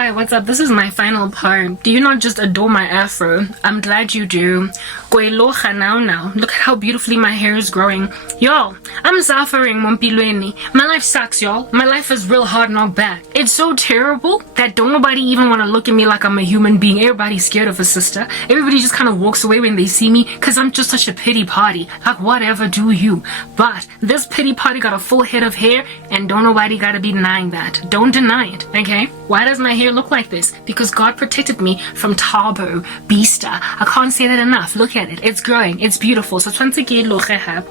Hi, what's up? This is my final part. Do you not just adore my afro? I'm glad you do. Now. Look at how beautifully my hair is growing. Y'all, I'm suffering, Mompilweni. My life sucks, y'all. My life is real hard knock back. It's so terrible that don't nobody even want to look at me like I'm a human being. Everybody's scared of a sister. Everybody just kind of walks away when they see me because I'm just such a pity party. Like, whatever do you? But this pity party got a full head of hair and don't nobody gotta be denying that. Don't deny it, okay? Why does my hair look like this? Because God protected me from Tabo, Beasta. I can't say that enough. Look at it. It's growing. It's beautiful. So tshwantse ke loge ha.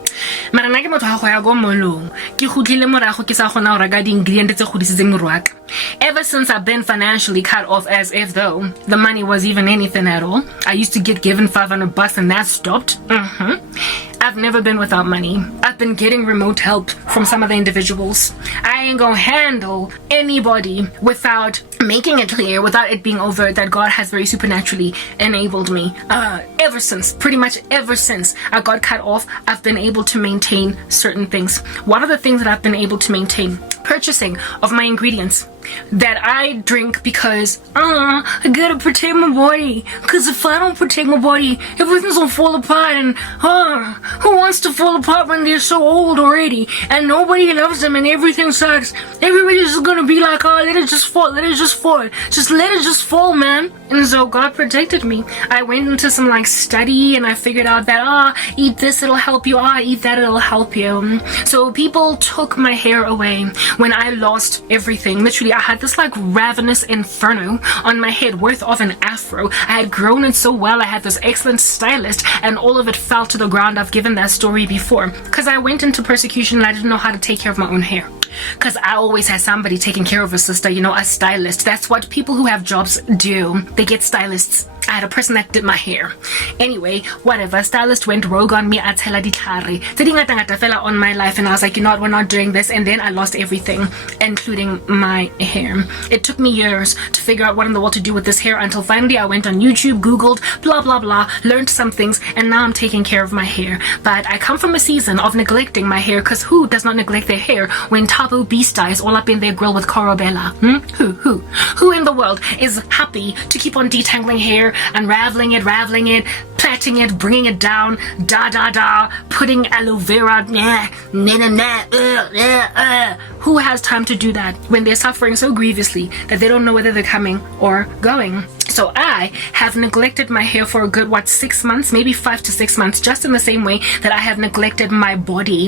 Mara nna ke motho ga go ya go molong. Ke gutlile morago ke sa gona go reka di-ingredient tse godisitseng morwaka. Ever since I've been financially cut off as if though the money was even anything at all. I used to get given $500 and that stopped. I've never been without money. I've been getting remote help from some of the individuals. I ain't gonna handle anybody without making it clear, without it being overt, that God has very supernaturally enabled me. Pretty much ever since I got cut off, I've been able to maintain certain things. What are the things that I've been able to maintain? Purchasing of my ingredients that I drink because I gotta protect my body. Because if I don't protect my body, everything's gonna fall apart. And who wants to fall apart when they're so old already and nobody loves them and everything sucks? Everybody's just gonna be like, oh, let it just fall, let it just fall, just let it just fall, man. And so God protected me. I went into some like study and I figured out that eat this, it'll help you. Eat that, it'll help you. So people took my hair away when I lost everything. Literally, I had this like ravenous inferno on my head worth of an afro. I had grown it so well. I had this excellent stylist and all of it fell to the ground. I've given that story before because I went into persecution and I didn't know how to take care of my own hair. Because I always had somebody taking care of a sister, you know, a stylist. That's what people who have jobs do. They get stylists. I had a person that did my hair. Anyway, whatever. Stylist went rogue on me. I tell her fella on my life, and I was like, you know what, we're not doing this. And then I lost everything, including my hair. It took me years to figure out what in the world to do with this hair until finally I went on YouTube, Googled, blah, blah, blah, learned some things, and now I'm taking care of my hair. But I come from a season of neglecting my hair, because who does not neglect their hair when Tabo Beasta is all up in their grill with Corobella? Who in the world is happy to keep on detangling hair, unraveling it, raveling it, plaiting it, bringing it down, putting aloe vera, who has time to do that when they're suffering so grievously that they don't know whether they're coming or going? So I have neglected my hair for a good, 6 months, maybe 5 to 6 months, just in the same way that I have neglected my body.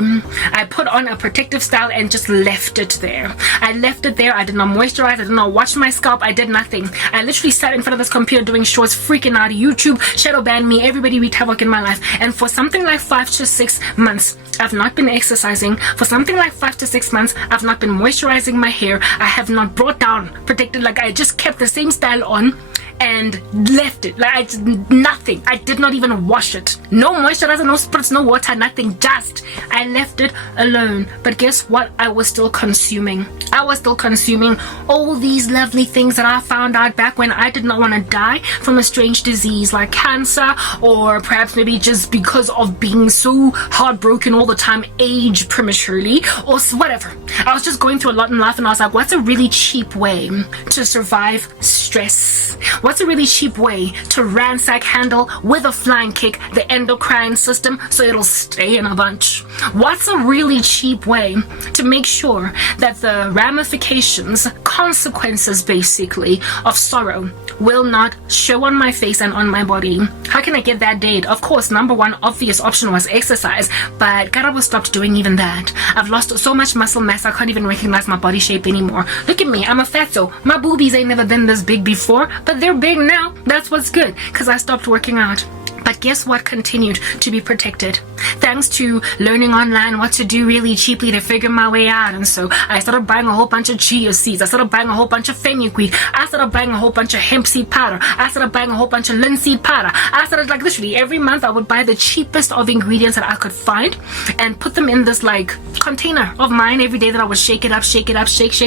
I put on a protective style and just left it there. I left it there. I did not moisturize. I did not wash my scalp. I did nothing. I literally sat in front of this computer doing shorts, freaking out. YouTube shadow banned me. Everybody wreaked havoc in my life. And for something like 5 to 6 months, I've not been exercising. For something like 5 to 6 months, I've not been moisturizing my hair. I have not brought down, protected, like I just kept the same style on and left it. Like I did nothing. I did not even wash it. No moisturizer, no spritz, no water, nothing. Just I left it alone. But guess what? I was still consuming. I was still consuming all these lovely things that I found out back when I did not want to die from a strange disease like cancer, or perhaps maybe just because of being so heartbroken all the time, age prematurely, or whatever. I was just going through a lot in life and I was like, what's a really cheap way to survive stress? What's a really cheap way to ransack, handle with a flying kick the endocrine system so it'll stay in a bunch? What's a really cheap way to make sure that the ramifications, consequences basically, of sorrow will not show on my face and on my body? How can I get that date? Of course, number one obvious option was exercise, but Garabo stopped doing even that. I've lost so much muscle mass, I can't even recognize my body shape anymore. Look at me, I'm a fatso. My boobies ain't never been this big before, but they're big now. That's what's good, because I stopped working out. But guess what continued to be protected? Thanks to learning online what to do really cheaply to figure my way out. And so I started buying a whole bunch of chia seeds. I started buying a whole bunch of fenugreek. I started buying a whole bunch of hemp seed powder. I started buying a whole bunch of linseed powder. I started, like, literally every month I would buy the cheapest of ingredients that I could find and put them in this like container of mine every day that I would shake it up, shake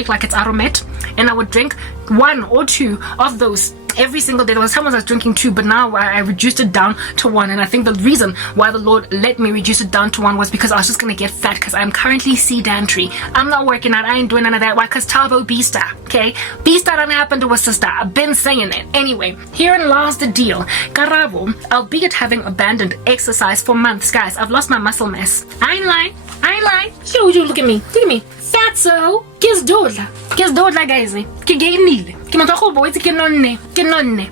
like it's Aromet. And I would drink 1 or 2 of those every single day. There was times I was drinking 2, but now I reduced it down to 1. And I think the reason why the Lord let me reduce it down to 1 was because I was just gonna get fat, because I'm currently sedentary. I'm not working out. I ain't doing none of that. Why? Because Tabo Beasta, okay? Beasta done happened to a sister. I've been saying it. Anyway, herein lies the deal. Karabo, albeit having abandoned exercise for months, guys, I've lost my muscle mass. I ain't lying. You look at me. Fatso. Kes dodla guys. Ke gainile. Ke motho go boetse ke nonne.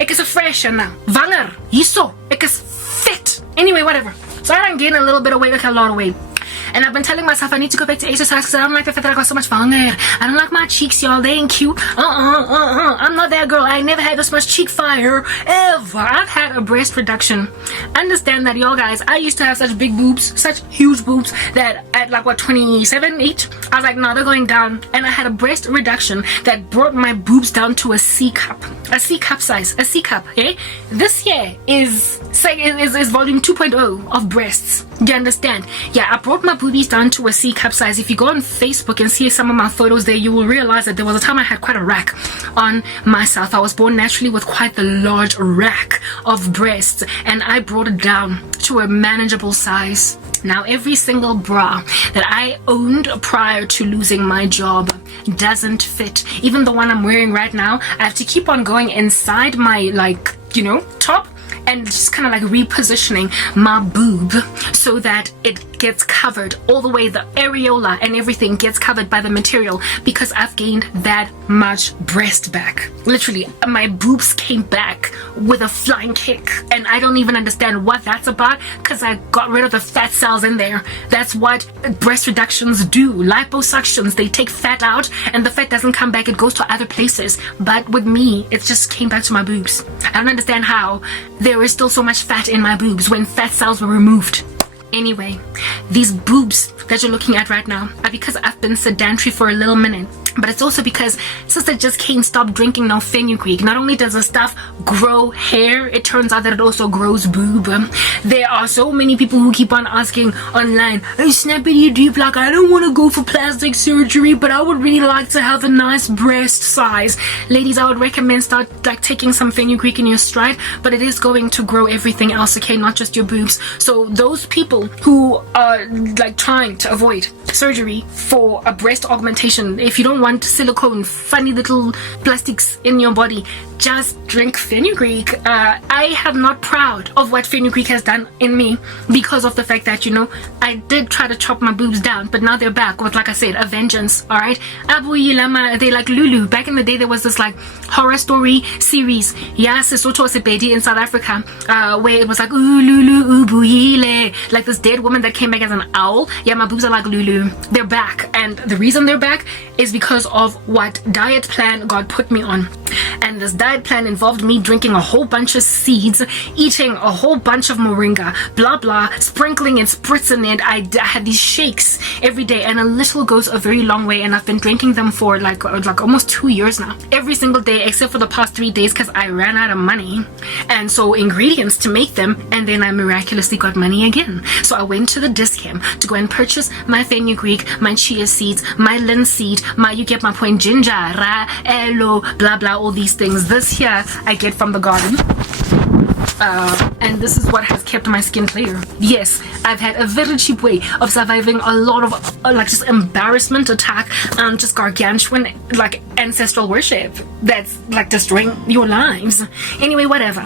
Ek is a fresher now. Vanger. Yiso. Ek is fit. Anyway, whatever. So I done gained a little bit of weight, like a lot of weight. And I've been telling myself I need to go back to exercise because I don't like the fact that I got so much vanger. I don't like my cheeks, y'all. They ain't cute. I'm not that girl. I never had this much cheek fire ever. I've had a breast reduction. Understand that, y'all, guys. I used to have such big boobs, such huge boobs, that at like 27, 8, I was like, no, they're going down. And I had a breast reduction that brought my boobs down to a C cup size, okay? This here is volume 2.0 of breasts. Do you understand? Yeah, I brought my boobies down to a C cup size. If you go on Facebook and see some of my photos there, you will realize that there was a time I had quite a rack on myself. I was born naturally with quite the large rack of breasts, and I brought it down to a manageable size. Now, every single bra that I owned prior to losing my job doesn't fit. Even the one I'm wearing right now, I have to keep on going inside my, top and just kind of like repositioning my boob so that it gets covered all the way, the areola and everything gets covered by the material, because I've gained that much breast back. Literally, my boobs came back with a flying kick, and I don't even understand what that's about, because I got rid of the fat cells in there. That's what breast reductions do. Liposuctions, they take fat out and the fat doesn't come back, it goes to other places. But with me, it just came back to my boobs. I don't understand how there is still so much fat in my boobs when fat cells were removed. Anyway, these boobs that you're looking at right now are because I've been sedentary for a little minute. But it's also because sister just can't stop drinking no fenugreek. Not only does the stuff grow hair, it turns out that it also grows boob. There are so many people who keep on asking online, hey Snappity Deep, like I don't want to go for plastic surgery, but I would really like to have a nice breast size. Ladies, I would recommend start taking some fenugreek in your stride, but it is going to grow everything else, okay, not just your boobs. So those people who are trying to avoid surgery for a breast augmentation, if you don't want silicone, funny little plastics in your body, just drink fenugreek. I am not proud of what fenugreek has done in me, because of the fact that, I did try to chop my boobs down, but now they're back with, like I said, a vengeance. Alright, they like Lulu. Back in the day, there was this horror story series, Sesotho Sepedi in South Africa, where it was like, ooh Lulu, ooh buyile, like this dead woman that came back as an owl. Yeah, my boobs are like Lulu. They're back, and the reason they're back is because of what diet plan God put me on. And this diet plan involved me drinking a whole bunch of seeds, eating a whole bunch of moringa, blah blah, sprinkling and spritzing it. I had these shakes every day, and a little goes a very long way, and I've been drinking them for like almost 2 years now, every single day except for the past 3 days because I ran out of money, and so ingredients to make them, and then I miraculously got money again. So I went to the Dis-Chem to go and purchase my fenugreek, my chia seeds, my linseed, my, you get my point, ginger, aloe, blah blah, all these things. This here I get from the garden. And this is what has kept my skin clear. Yes, I've had a very cheap way of surviving a lot of just embarrassment, attack, just gargantuan ancestral worship that's destroying your lives. Anyway, whatever.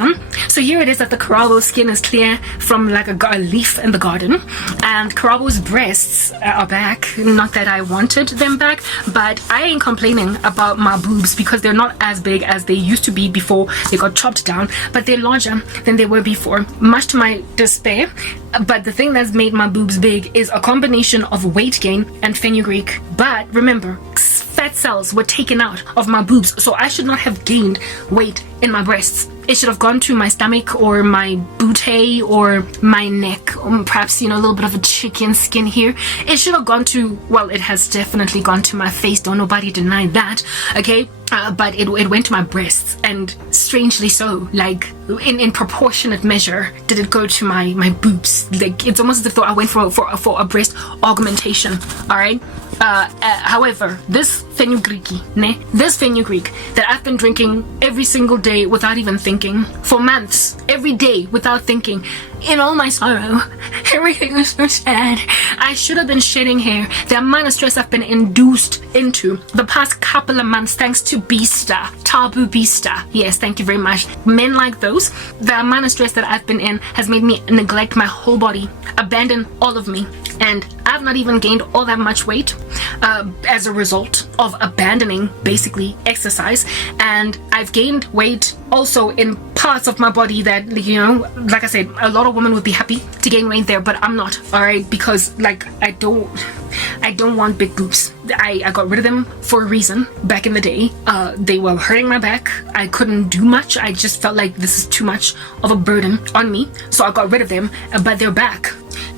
So here it is that the Karabo skin is clear from a leaf in the garden, and Karabo's breasts are back. Not that I wanted them back, but I ain't complaining about my boobs because they're not as big as they used to be before they got chopped down, but they're larger than they were before, much to my despair. But the thing that's made my boobs big is a combination of weight gain and fenugreek. But remember, fat cells were taken out of my boobs, so I should not have gained weight in my breasts. It should have gone to my stomach or my booty or my neck, or perhaps, a little bit of a chicken skin here. It should have gone to, well, it has definitely gone to my face, don't nobody deny that, okay? But it went to my breasts, and strangely so, in proportionate measure did it go to my boobs. It's almost as if though I went for a breast augmentation. All right. However, this fenugreek, ne? This fenugreek that I've been drinking every single day without even thinking for months, every day without thinking. In all my sorrow, everything was so sad. I should have been shedding hair. The amount of stress I've been induced into the past couple of months, thanks to Beasta, Tabu Beasta. Yes, thank you very much. Men like those, the amount of stress that I've been in has made me neglect my whole body, abandon all of me. And I've not even gained all that much weight as a result of abandoning basically exercise. And I've gained weight also in parts of my body that, you know, like I said, a lot of women would be happy to gain weight there, but I'm not, all right? Because like I don't want big boobs. I got rid of them for a reason back in the day. They were hurting my back. I couldn't do much. I just felt like this is too much of a burden on me, so I got rid of them, but they're back.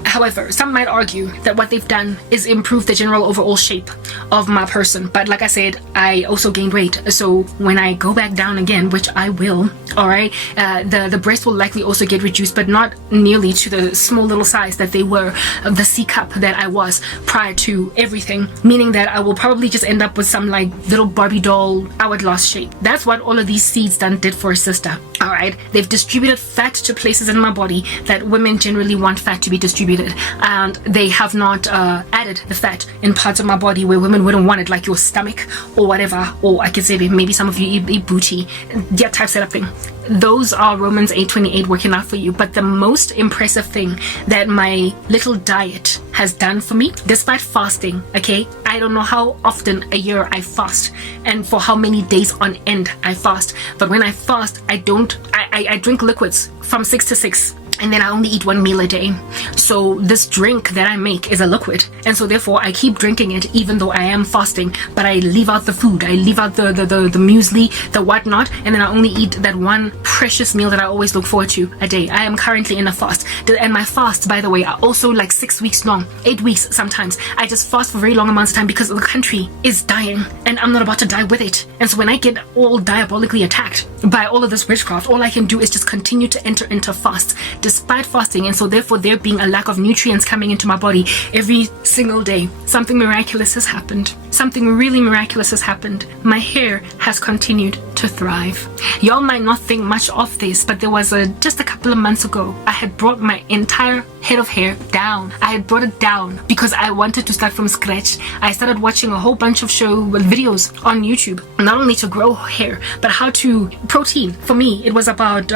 However, some might argue that what they've done is improve the general overall shape of my person. But like I said, I also gained weight. So when I go back down again, which I will, all right, the breast will likely also get reduced, but not nearly to the small little size that they were, the C cup that I was prior to everything, meaning that I will probably just end up with some like little Barbie doll hourglass shape. That's what all of these seeds done did for a sister. All right, they've distributed fat to places in my body that women generally want fat to be distributed, and they have not added the fat in parts of my body where women wouldn't want it, like your stomach or whatever, or I could say maybe some of you eat booty, that type setup thing. Those are Romans 8:28 working out for you. But the most impressive thing that my little diet has done for me, despite fasting, okay, I don't know how often a year I fast and for how many days on end I fast, but when I fast, I drink liquids from 6 to 6. And then I only eat one meal a day. So this drink that I make is a liquid, and so therefore I keep drinking it even though I am fasting, but I leave out the food, I leave out the muesli, the whatnot, and then I only eat that one precious meal that I always look forward to a day. I am currently in a fast, and my fasts, by the way, are also like 6 weeks long, 8 weeks sometimes. I just fast for very long amounts of time because the country is dying and I'm not about to die with it. And so when I get all diabolically attacked by all of this witchcraft, all I can do is just continue to enter into fasts despite fasting, and so therefore there being a lack of nutrients coming into my body every single day. Something miraculous has happened. Something really miraculous has happened. My hair has continued to thrive. Y'all might not think much of this, but there was just a couple of months ago, I had brought my entire head of hair down. I had brought it down because I wanted to start from scratch. I started watching a whole bunch of videos on YouTube, not only to grow hair, but how to protein. For me, it was about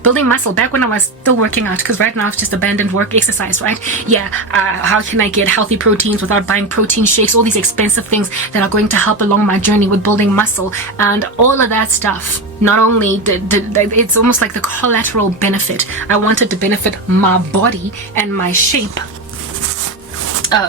building muscle back when I was still working out, because right now I've just abandoned work exercise, right? Yeah, how can I get healthy proteins without buying protein shakes, all these expensive things that are going to help along my journey with building muscle and all of that stuff. Not only did it's almost like the collateral benefit. I wanted to benefit my body and my shape,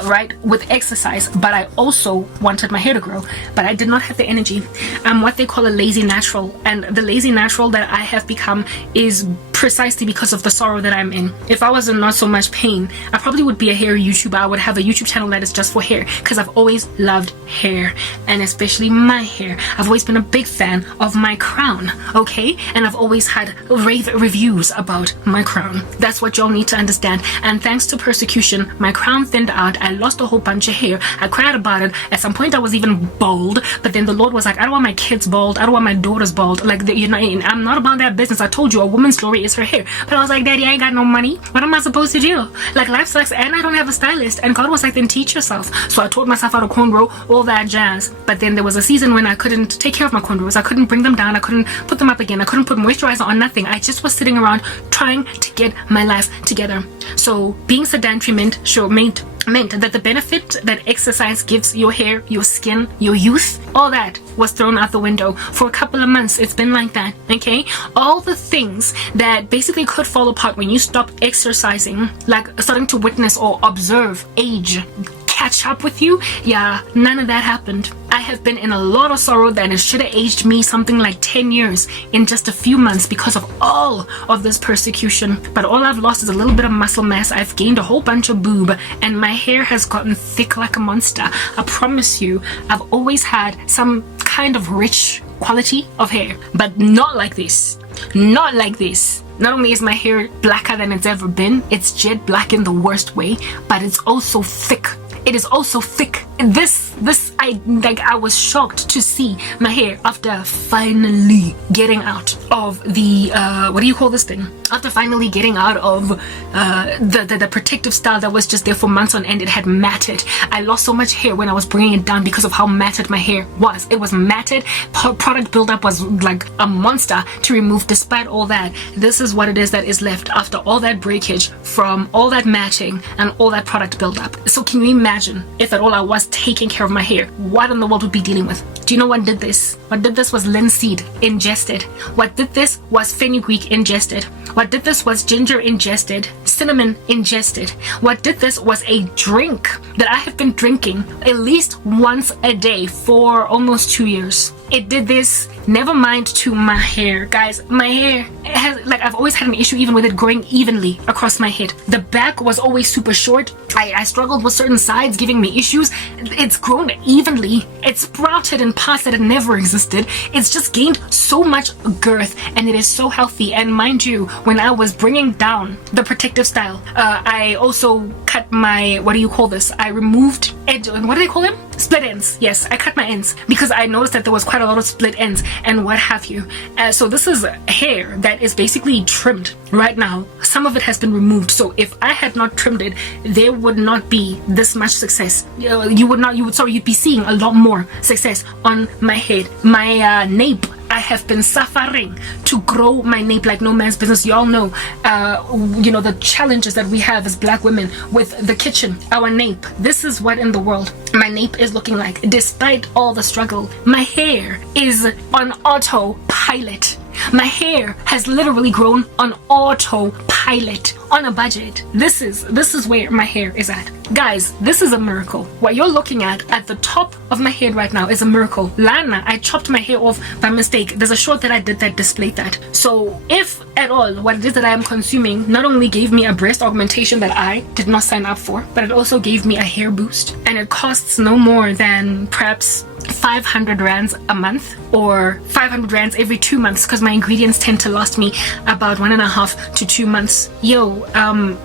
right, with exercise, but I also wanted my hair to grow, but I did not have the energy. I'm what they call a lazy natural, and the lazy natural that I have become is precisely because of the sorrow that I'm in. If I was in not so much pain, I probably would be a hair YouTuber. I would have a YouTube channel that is just for hair, because I've always loved hair, and especially my hair. I've always been a big fan of my crown, okay? And I've always had rave reviews about my crown. That's what y'all need to understand. And thanks to persecution, my crown thinned out. I lost a whole bunch of hair. I cried about it. At some point I was even bald, but then the Lord was like, I don't want my kids bald. I don't want my daughters bald. Like, I'm not about that business. I told you, a woman's glory is her hair. But I was like, Daddy, I ain't got no money. What am I supposed to do? Like, life sucks and I don't have a stylist. And God was like, then teach yourself. So I taught myself how to cornrow, all that jazz. But then there was a season when I couldn't take care of my cornrows. I couldn't bring them down. I couldn't put them up again. I couldn't put moisturizer on, nothing. I just was sitting around trying to get my life together. So being sedentary meant that the benefit that exercise gives your hair, your skin, your youth, all that was thrown out the window. For a couple of months, it's been like that, okay? All the things that basically could fall apart when you stop exercising, like starting to witness or observe age catch up with you, yeah, none of that happened. I have been in a lot of sorrow that it should have aged me something like 10 years in just a few months because of all of this persecution. But all I've lost is a little bit of muscle mass. I've gained a whole bunch of boob, and my hair has gotten thick like a monster. I promise you, I've always had some kind of rich quality of hair, but not like this. Not like this. Not only is my hair blacker than it's ever been, it's jet black in the worst way, but it's also thick. It is also thick. I I was shocked to see my hair after finally getting out of the what do you call this thing? After finally getting out of the protective style that was just there for months on end. It had matted. I lost so much hair when I was bringing it down because of how matted my hair was. It was matted. Product buildup was like a monster to remove. Despite all that, this is what it is that is left after all that breakage from all that matting and all that product buildup. So can you imagine if at all I was taking care of my hair, what in the world would be dealing with? Do you know what did this? What did this was linseed ingested. What did this was fenugreek ingested. What did this was ginger ingested, cinnamon ingested. What did this was a drink that I have been drinking at least once a day for almost 2 years. It did this, never mind to my hair. Guys, my hair has, like, I've always had an issue even with it growing evenly across my head. The back was always super short. I struggled with certain sides giving me issues. It's grown evenly. It's sprouted in parts that it never existed. It's just gained so much girth and it is so healthy. And mind you, when I was bringing down the protective style, I also cut my, what do you call this? I removed, what do they call them? Split ends. Yes, I cut my ends because I noticed that there was quite a lot of split ends and what have you. So this is hair that is basically trimmed right now. Some of it has been removed. So if I had not trimmed it, there would not be this much success. You'd be seeing a lot more success on my head. My nape, I have been suffering to grow my nape like no man's business. You all know, the challenges that we have as black women with the kitchen, our nape. This is what in the world my nape is looking like. Despite all the struggle, my hair is on autopilot. My hair has literally grown on autopilot, on a budget. This is where my hair is at. Guys, this is a miracle. What you're looking at the top of my head right now is a miracle. Lana, I chopped my hair off by mistake. There's a short that I did that displayed that. So if at all what it is that I am consuming not only gave me a breast augmentation that I did not sign up for, but it also gave me a hair boost. And it costs no more than perhaps 500 rands a month or 500 rands every 2 months because my ingredients tend to last me about 1.5 to 2 months.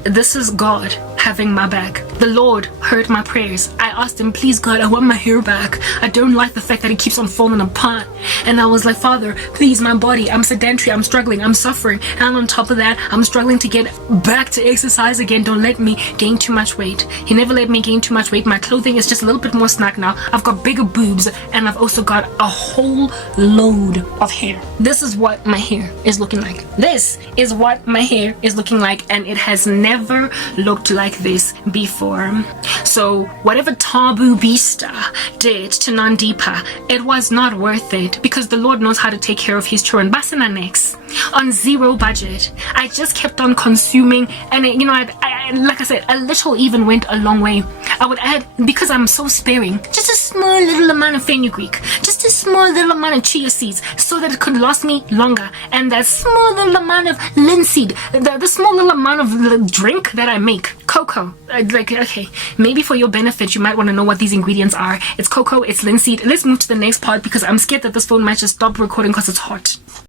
This is God having my back. The Lord heard my prayers. I asked him, please God, I want my hair back. I don't like the fact that it keeps on falling apart. And I was like, Father, please, my body, I'm sedentary, I'm struggling, I'm suffering. And on top of that, I'm struggling to get back to exercise again. Don't let me gain too much weight. He never let me gain too much weight. My clothing is just a little bit more snug now. I've got bigger boobs and I've also got a whole load of hair. This is what my hair is looking like. This is what my hair is looking like, and it has never looked like this before. So whatever Tabu Bista did to Nandipa, it was not worth it because the Lord knows how to take care of his children. Basina next on zero budget. I just kept on consuming, and I like I said, a little even went a long way. I would add, because I'm so sparing, just a small little amount of fenugreek, just a small little amount of chia seeds, so that it could last me longer. And that small little amount of linseed, the small little amount of the drink that I make, cocoa. Okay, maybe for your benefit, you might want to know what these ingredients are. It's cocoa, it's linseed. Let's move to the next part because I'm scared that this phone might just stop recording because it's hot.